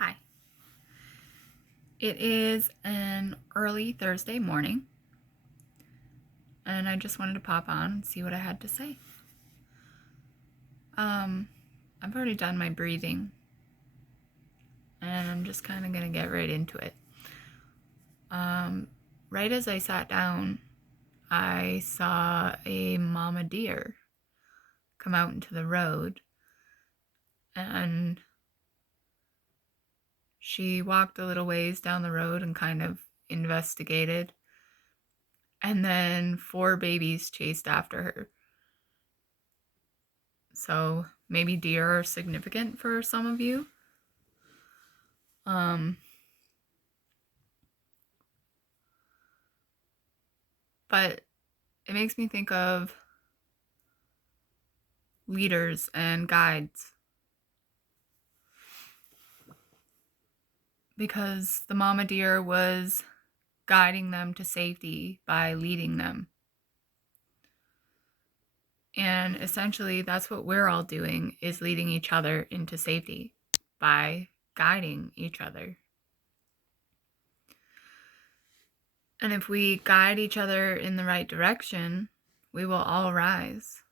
Hi. It is an early Thursday morning, and I just wanted to pop on and see what I had to say. I've already done my breathing, and I'm just kind of going to get right into it. Right as I sat down, I saw a mama deer come out into the road, and she walked a little ways down the road and kind of investigated, and then 4 babies chased after her. So maybe deer are significant for some of you. But it makes me think of leaders and guides, because the mama deer was guiding them to safety by leading them. And essentially that's what we're all doing, is leading each other into safety by guiding each other. And if we guide each other in the right direction, we will all rise.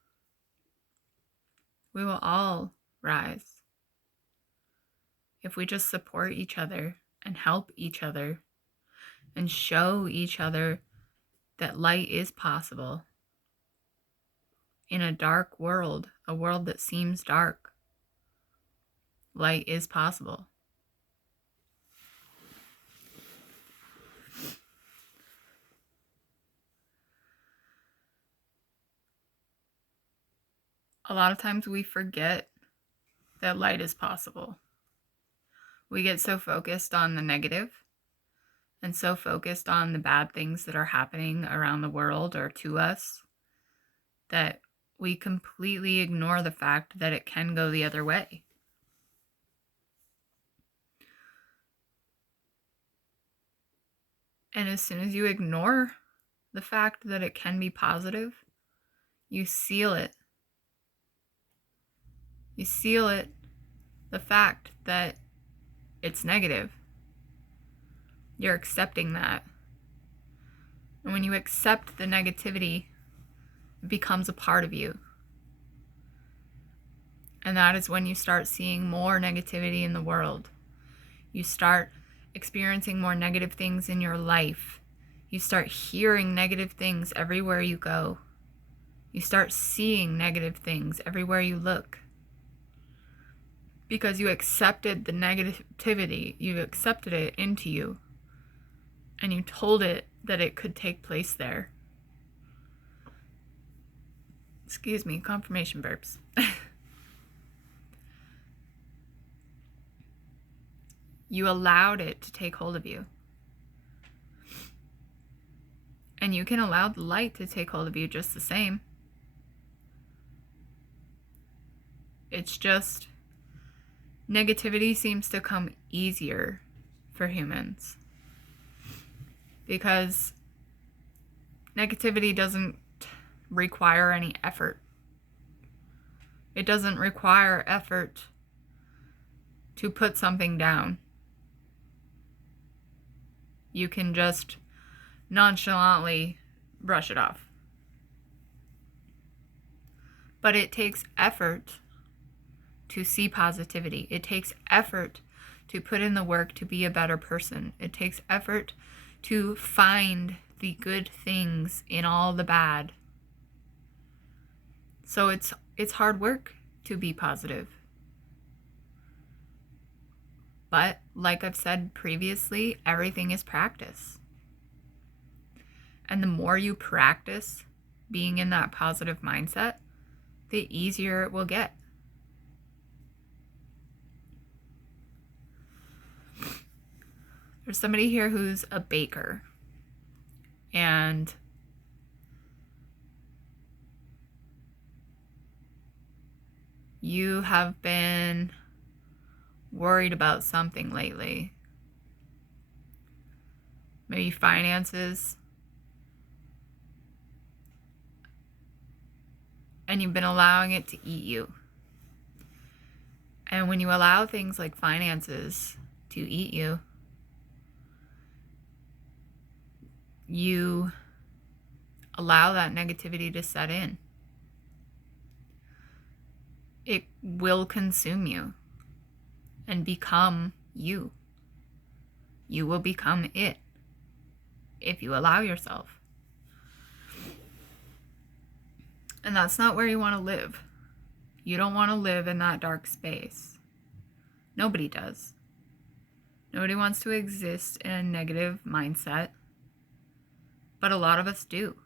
We will all rise. If we just support each other and help each other and show each other that light is possible in a dark world, a world that seems dark, light is possible. A lot of times we forget that light is possible. We get so focused on the negative and so focused on the bad things that are happening around the world or to us that we completely ignore the fact that it can go the other way. And as soon as you ignore the fact that it can be positive, you seal it. You seal it, the fact that it's negative. You're accepting that. And when you accept the negativity, it becomes a part of you. And that is when you start seeing more negativity in the world. You start experiencing more negative things in your life. You start hearing negative things everywhere you go. You start seeing negative things everywhere you look. Because you accepted the negativity, you accepted it into you, and you told it that it could take place there. Excuse me, confirmation burps. You allowed it to take hold of you. And you can allow the light to take hold of you just the same. It's just negativity seems to come easier for humans, because negativity doesn't require any effort. It doesn't require effort to put something down. You can just nonchalantly brush it off. But it takes effort to see positivity. It takes effort to put in the work to be a better person. It takes effort to find the good things in all the bad. So it's hard work to be positive. But like I've said previously, everything is practice. And the more you practice being in that positive mindset, the easier it will get. There's somebody here who's a baker, and you have been worried about something lately. Maybe finances. And you've been allowing it to eat you. And when you allow things like finances to eat you. You allow that negativity to set in. It will consume you and become you. You will become it if you allow yourself. And that's not where you want to live. You don't want to live in that dark space. Nobody does. Nobody wants to exist in a negative mindset, but a lot of us do.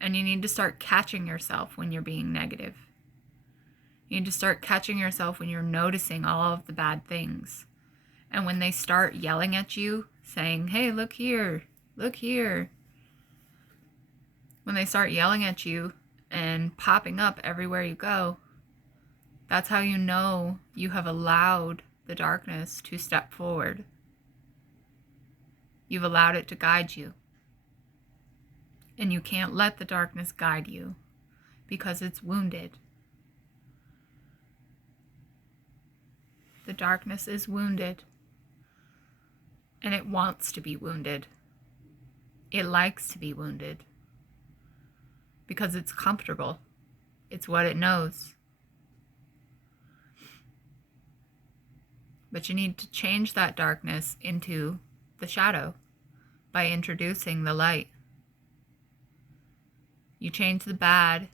And you need to start catching yourself when you're being negative. You need to start catching yourself when you're noticing all of the bad things. And when they start yelling at you, saying, hey, look here, look here. When they start yelling at you and popping up everywhere you go, that's how you know you have allowed the darkness to step forward. You've allowed it to guide you. And you can't let the darkness guide you because it's wounded. The darkness is wounded. And it wants to be wounded. It likes to be wounded. Because it's comfortable. It's what it knows. But you need to change that darkness into the shadow by introducing the light. You change the bad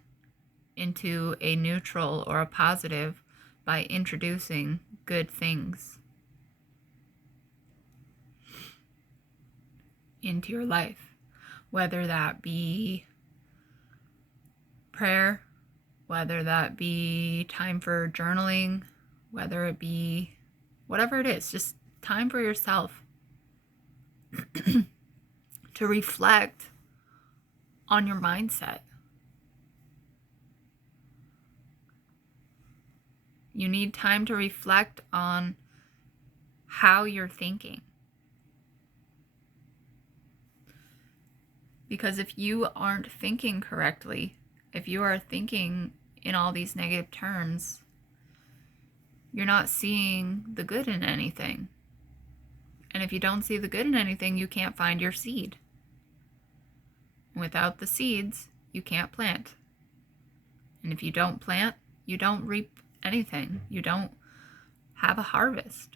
into a neutral or a positive by introducing good things into your life, whether that be prayer, whether that be time for journaling, whether it be whatever it is, just time for yourself to reflect on your mindset. You need time to reflect on how you're thinking. Because if you aren't thinking correctly, if you are thinking in all these negative terms, you're not seeing the good in anything. And if you don't see the good in anything, you can't find your seed. Without the seeds, you can't plant. And if you don't plant, you don't reap anything. You don't have a harvest.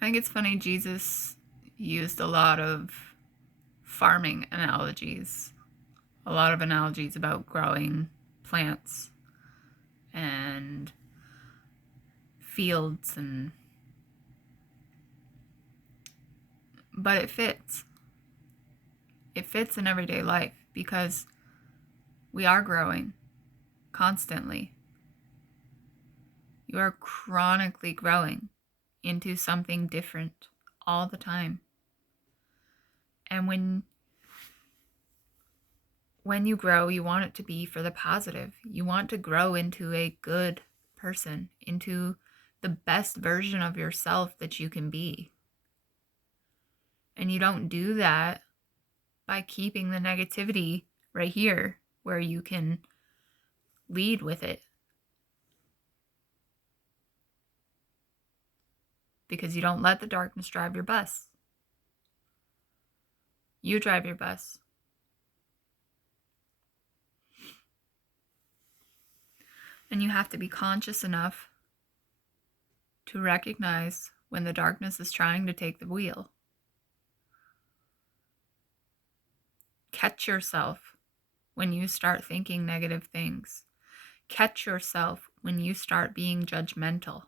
I think it's funny, Jesus used a lot of farming analogies, a lot of analogies about growing plants and fields, but it fits. It fits in everyday life because we are growing constantly. You are chronically growing into something different all the time. And when you grow, you want it to be for the positive. You want to grow into a good person, into the best version of yourself that you can be. And you don't do that by keeping the negativity right here where you can lead with it. Because you don't let the darkness drive your bus. You drive your bus. And you have to be conscious enough to recognize when the darkness is trying to take the wheel. Catch yourself when you start thinking negative things. Catch yourself when you start being judgmental.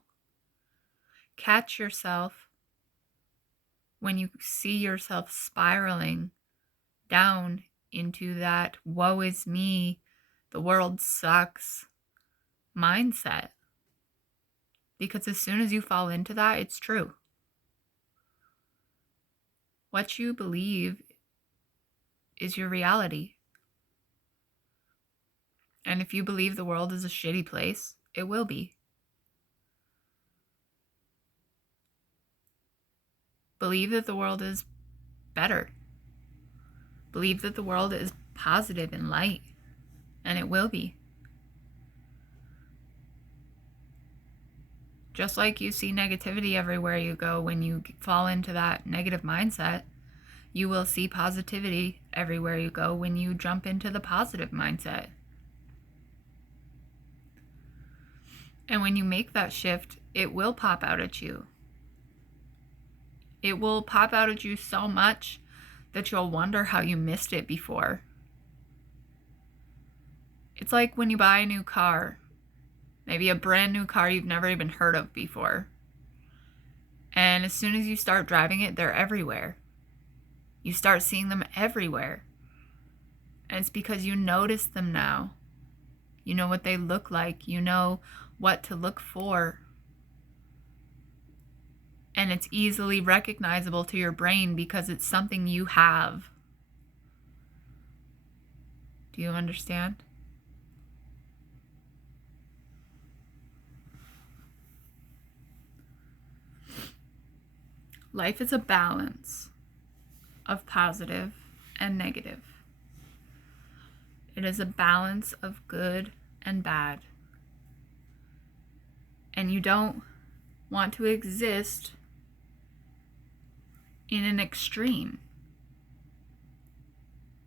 Catch yourself when you see yourself spiraling down into that woe is me, the world sucks mindset. Because as soon as you fall into that, it's true. What you believe is your reality. And if you believe the world is a shitty place, it will be. Believe that the world is better. Believe that the world is positive and light, and it will be. Just like you see negativity everywhere you go, when you fall into that negative mindset, you will see positivity everywhere you go when you jump into the positive mindset. And when you make that shift, it will pop out at you. It will pop out at you so much that you'll wonder how you missed it before. It's like when you buy a new car, maybe a brand new car you've never even heard of before. And as soon as you start driving it, they're everywhere. You start seeing them everywhere. And it's because you notice them now. You know what they look like. You know what to look for. And it's easily recognizable to your brain because it's something you have. Do you understand? Life is a balance of positive and negative. It is a balance of good and bad. And you don't want to exist in an extreme.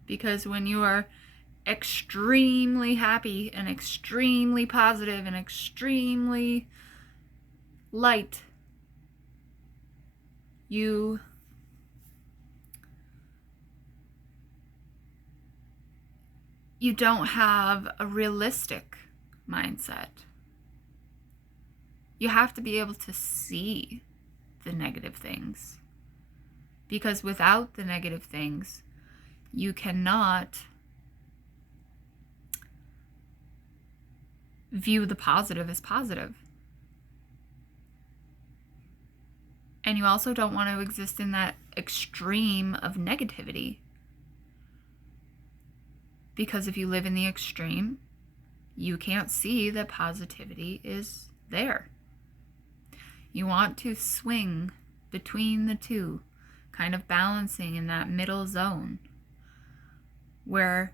Because when you are extremely happy and extremely positive and extremely light, you don't have a realistic mindset. You have to be able to see the negative things. Because without the negative things, you cannot view the positive as positive. And you also don't want to exist in that extreme of negativity. Because if you live in the extreme, you can't see that positivity is there. You want to swing between the two, kind of balancing in that middle zone where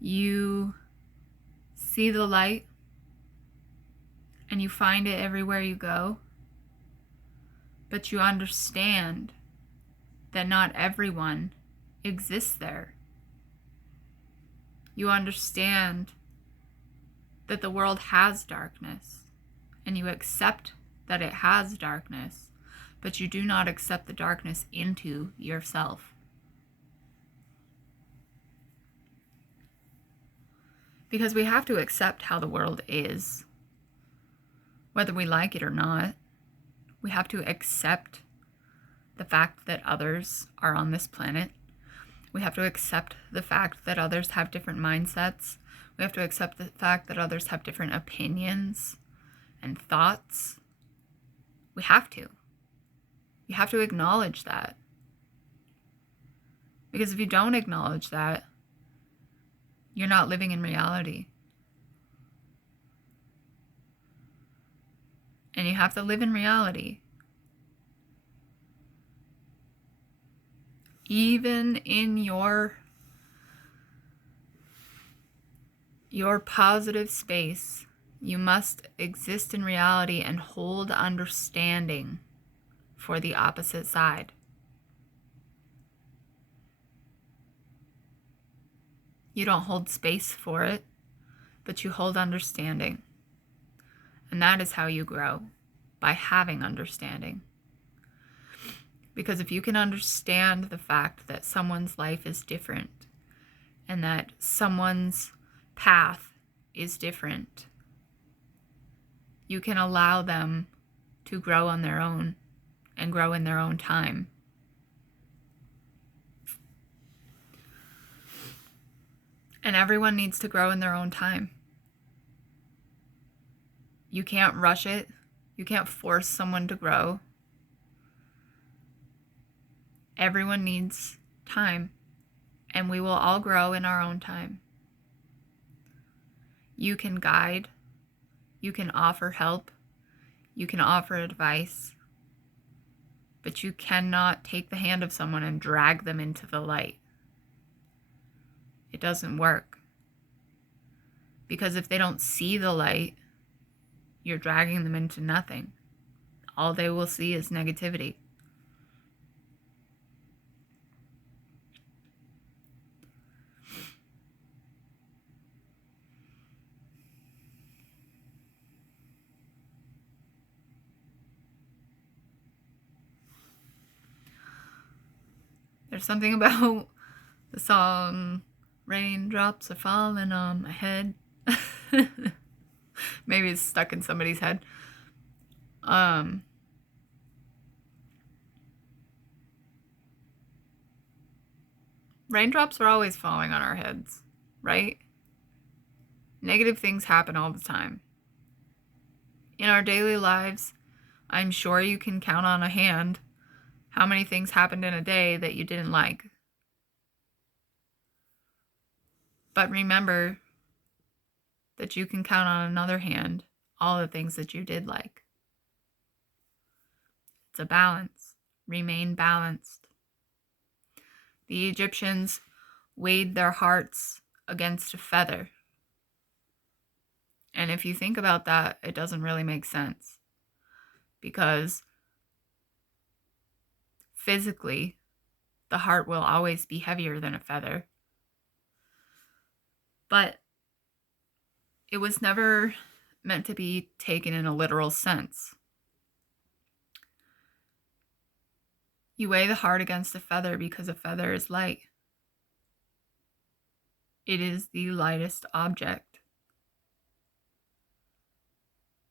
you see the light and you find it everywhere you go, but you understand that not everyone exists there. You understand that the world has darkness, and you accept that it has darkness, but you do not accept the darkness into yourself. Because we have to accept how the world is, whether we like it or not. We have to accept the fact that others are on this planet. We have to accept the fact that others have different mindsets. We have to accept the fact that others have different opinions and thoughts. We have to. You have to acknowledge that. Because if you don't acknowledge that, you're not living in reality. And you have to live in reality. Even in your positive space, you must exist in reality and hold understanding for the opposite side. You don't hold space for it, but you hold understanding. And that is how you grow, by having understanding. Because if you can understand the fact that someone's life is different and that someone's path is different, you can allow them to grow on their own and grow in their own time. And everyone needs to grow in their own time. You can't rush it. You can't force someone to grow. Everyone needs time, and we will all grow in our own time. You can guide. You can offer help. You can offer advice. But you cannot take the hand of someone and drag them into the light. It doesn't work. Because if they don't see the light, you're dragging them into nothing. All they will see is negativity. There's something about the song Raindrops Are Falling on My Head. Maybe it's stuck in somebody's head. Raindrops are always falling on our heads, right? Negative things happen all the time. In our daily lives, I'm sure you can count on a hand how many things happened in a day that you didn't like. But remember that you can count on another hand all the things that you did like. It's a balance. Remain balanced. The Egyptians weighed their hearts against a feather. And if you think about that, it doesn't really make sense. Because physically, the heart will always be heavier than a feather. But it was never meant to be taken in a literal sense. You weigh the heart against a feather because a feather is light. It is the lightest object.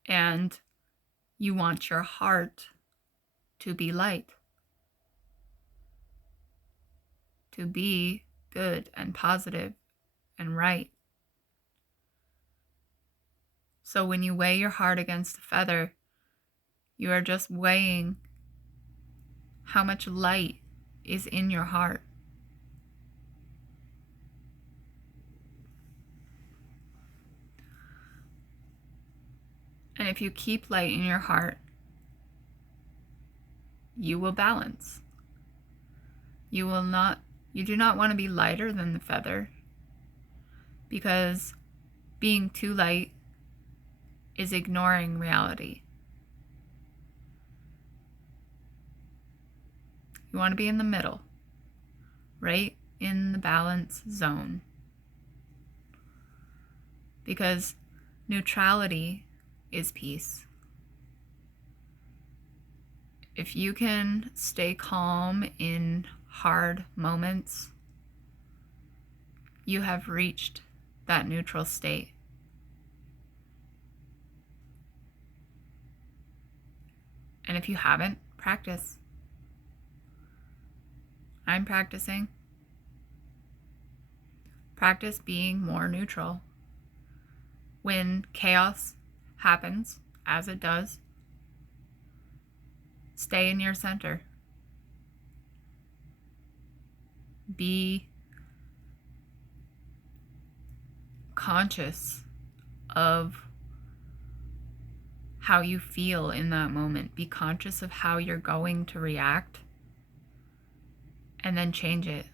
And you want your heart to be light, to be good and positive and right. So when you weigh your heart against a feather, you are just weighing how much light is in your heart. And if you keep light in your heart, you will balance. You do not want to be lighter than the feather, because being too light is ignoring reality. You want to be in the middle, right in the balance zone. Because neutrality is peace. If you can stay calm in hard moments, you have reached that neutral state. And if you haven't, practice. I'm practicing. Practice being more neutral. When chaos happens, as it does, stay in your center. Be conscious of how you feel in that moment. Be conscious of how you're going to react, and then change it.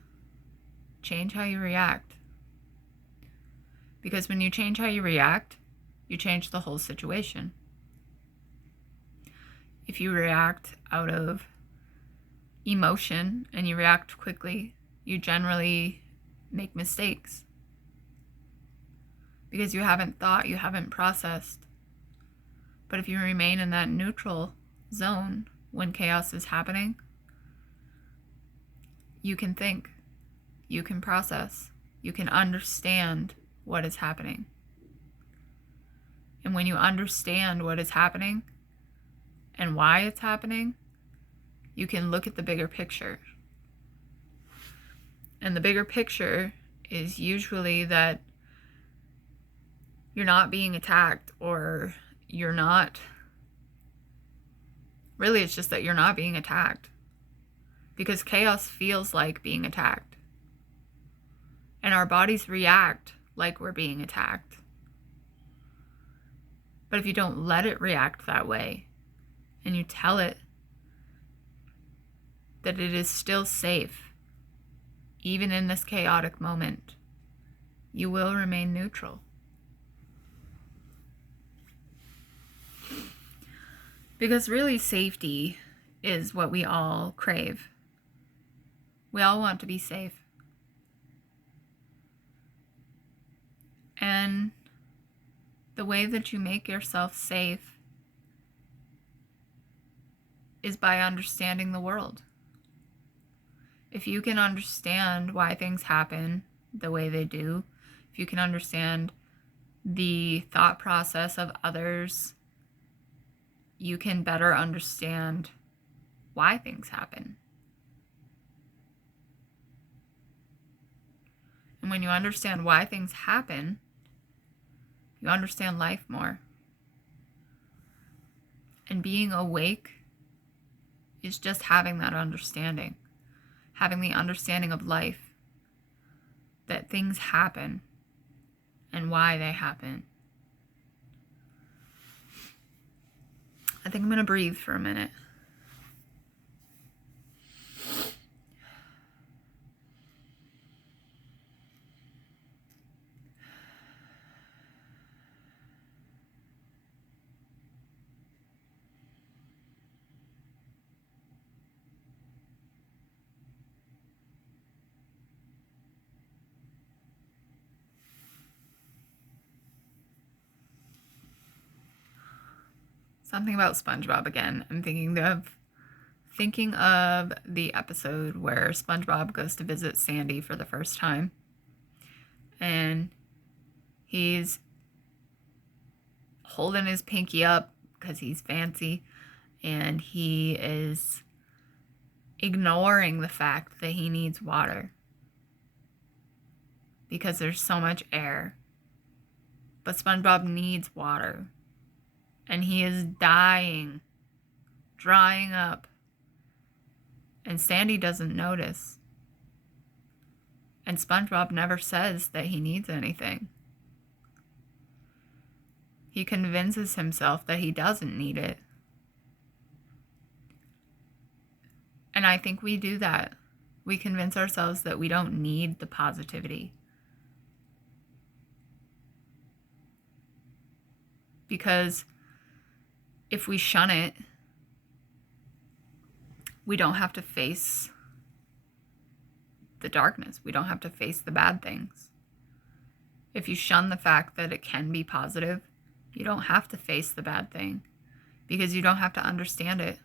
Change how you react. Because when you change how you react, you change the whole situation. If you react out of emotion and you react quickly, you generally make mistakes. Because you haven't thought, you haven't processed. But if you remain in that neutral zone when chaos is happening, you can think, you can process, you can understand what is happening. And when you understand what is happening and why it's happening, you can look at the bigger picture. And the bigger picture is usually that you're not being attacked, or you're not. Really, it's just that you're not being attacked. Because chaos feels like being attacked. And our bodies react like we're being attacked. But if you don't let it react that way, and you tell it, that it is still safe, even in this chaotic moment. You will remain neutral. Because really, safety is what we all crave. We all want to be safe. And the way that you make yourself safe is by understanding the world. If you can understand why things happen the way they do, if you can understand the thought process of others, you can better understand why things happen. And when you understand why things happen, you understand life more. And being awake is just having that understanding, having the understanding of life, that things happen and why they happen. I think I'm going to breathe for a minute. Something about SpongeBob again. I'm thinking of the episode where SpongeBob goes to visit Sandy for the first time. And he's holding his pinky up because he's fancy. And he is ignoring the fact that he needs water because there's so much air. But SpongeBob needs water. And he is dying, drying up. And Sandy doesn't notice. And SpongeBob never says that he needs anything. He convinces himself that he doesn't need it. And I think we do that. We convince ourselves that we don't need the positivity. Because if we shun it, we don't have to face the darkness. We don't have to face the bad things. If you shun the fact that it can be positive, you don't have to face the bad thing because you don't have to understand it.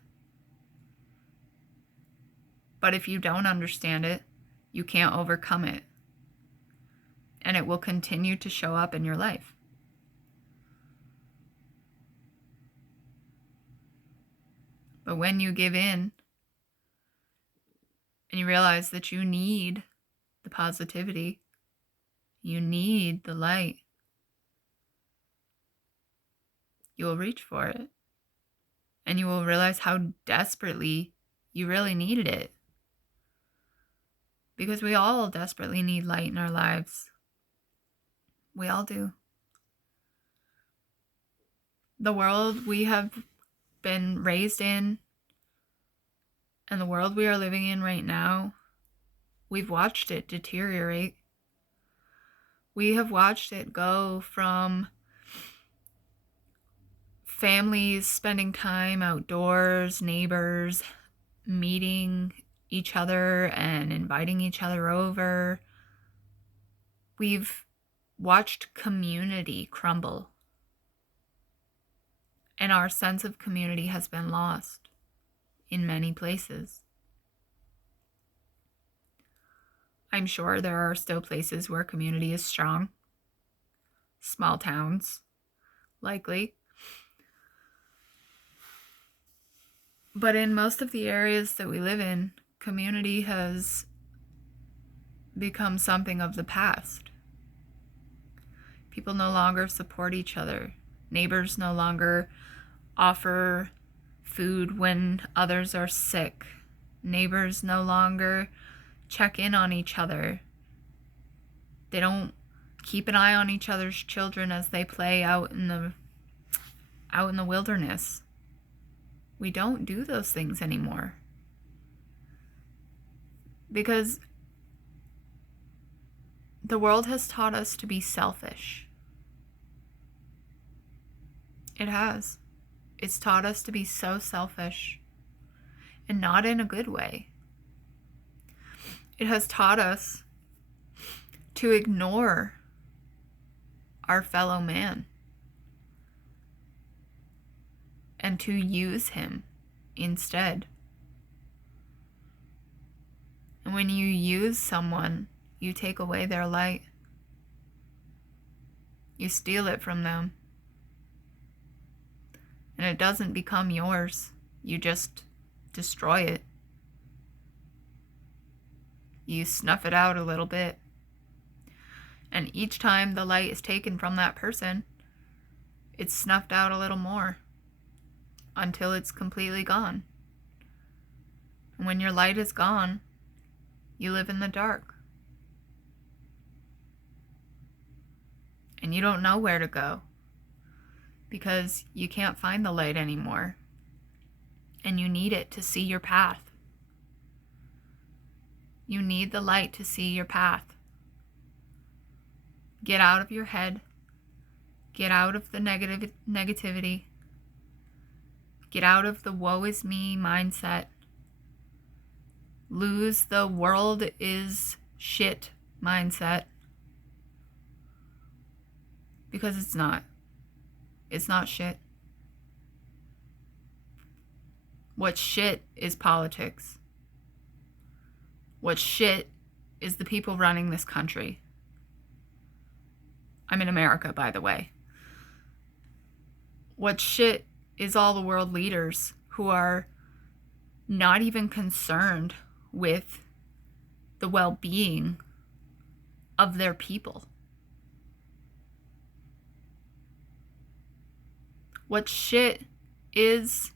But if you don't understand it, you can't overcome it. And it will continue to show up in your life. But when you give in and you realize that you need the positivity, you need the light, you will reach for it. And you will realize how desperately you really needed it. Because we all desperately need light in our lives. We all do. The world we have been raised in and the world we are living in right now, we've watched it deteriorate. We have watched it go from families spending time outdoors, neighbors meeting each other and inviting each other over. We've watched community crumble. And our sense of community has been lost in many places. I'm sure there are still places where community is strong. Small towns, likely. But in most of the areas that we live in, community has become something of the past. People no longer support each other. Neighbors no longer offer food when others are sick. Neighbors no longer check in on each other. They don't keep an eye on each other's children as they play out in the wilderness. We don't do those things anymore. Because the world has taught us to be selfish. It has. It's taught us to be so selfish, and not in a good way. It has taught us to ignore our fellow man and to use him instead. And when you use someone, you take away their light. You steal it from them. And it doesn't become yours. You just destroy it. You snuff it out a little bit. And each time the light is taken from that person, it's snuffed out a little more until it's completely gone. And when your light is gone, you live in the dark. And you don't know where to go because you can't find the light anymore. And you need it to see your path. You need the light to see your path. Get out of your head. Get out of the negativity. Get out of the woe is me mindset. Lose the world is shit mindset. Because it's not. It's not shit. What's shit is politics. What's shit is the people running this country. I'm in America, by the way. What's shit is all the world leaders who are not even concerned with the well-being of their people. What shit is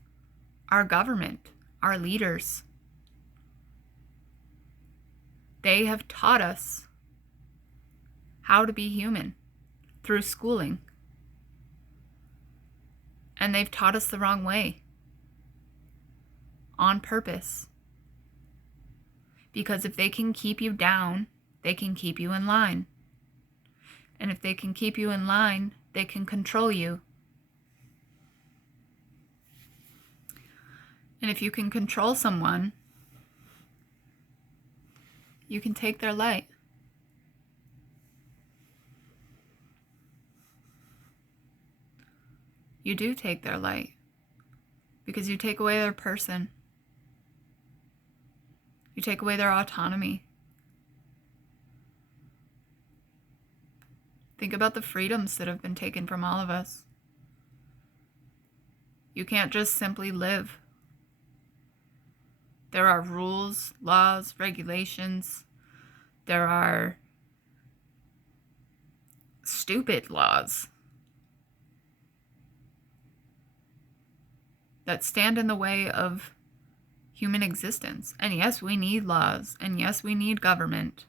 our government, our leaders. They have taught us how to be human through schooling. And they've taught us the wrong way. On purpose. Because if they can keep you down, they can keep you in line. And if they can keep you in line, they can control you. And if you can control someone, you can take their light. You do take their light because you take away their person. You take away their autonomy. Think about the freedoms that have been taken from all of us. You can't just simply live. There are rules, laws, regulations. There are stupid laws that stand in the way of human existence. And yes, we need laws. And yes, we need government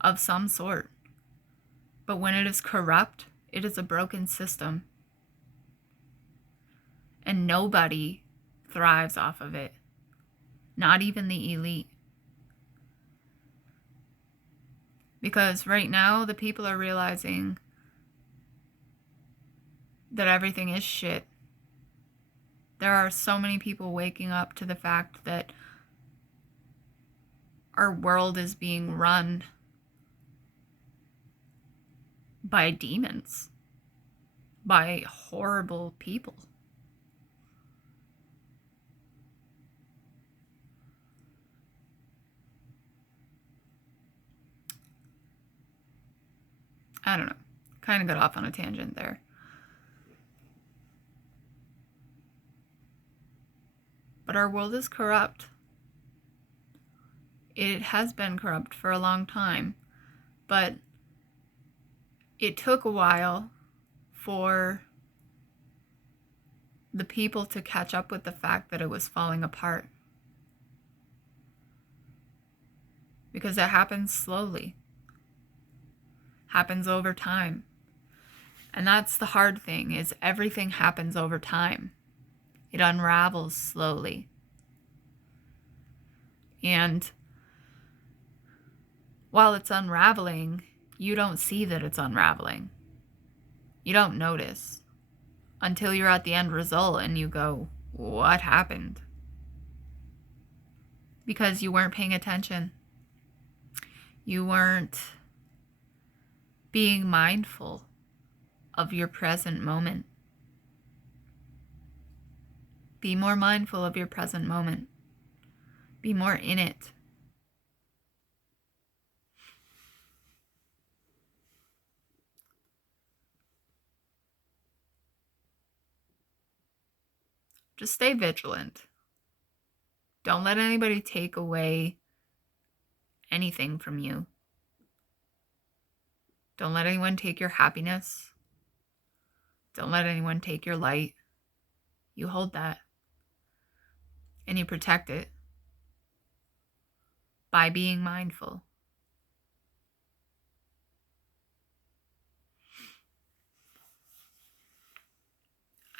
of some sort. But when it is corrupt, it is a broken system. And nobody thrives off of it. Not even the elite. Because right now, the people are realizing that everything is shit. There are so many people waking up to the fact that our world is being run by demons, by horrible people. I don't know. Kind of got off on a tangent there. But our world is corrupt. It has been corrupt for a long time. But it took a while for the people to catch up with the fact that it was falling apart. Because it happens slowly. Happens over time. And that's the hard thing, is everything happens over time. It unravels slowly. And while it's unraveling, you don't see that it's unraveling. You don't notice until you're at the end result and you go, what happened? Because you weren't paying attention. You weren't being mindful of your present moment. Be more mindful of your present moment. Be more in it. Just stay vigilant. Don't let anybody take away anything from you. Don't let anyone take your happiness. Don't let anyone take your light. You hold that. And you protect it by being mindful.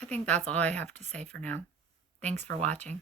I think that's all I have to say for now. Thanks for watching.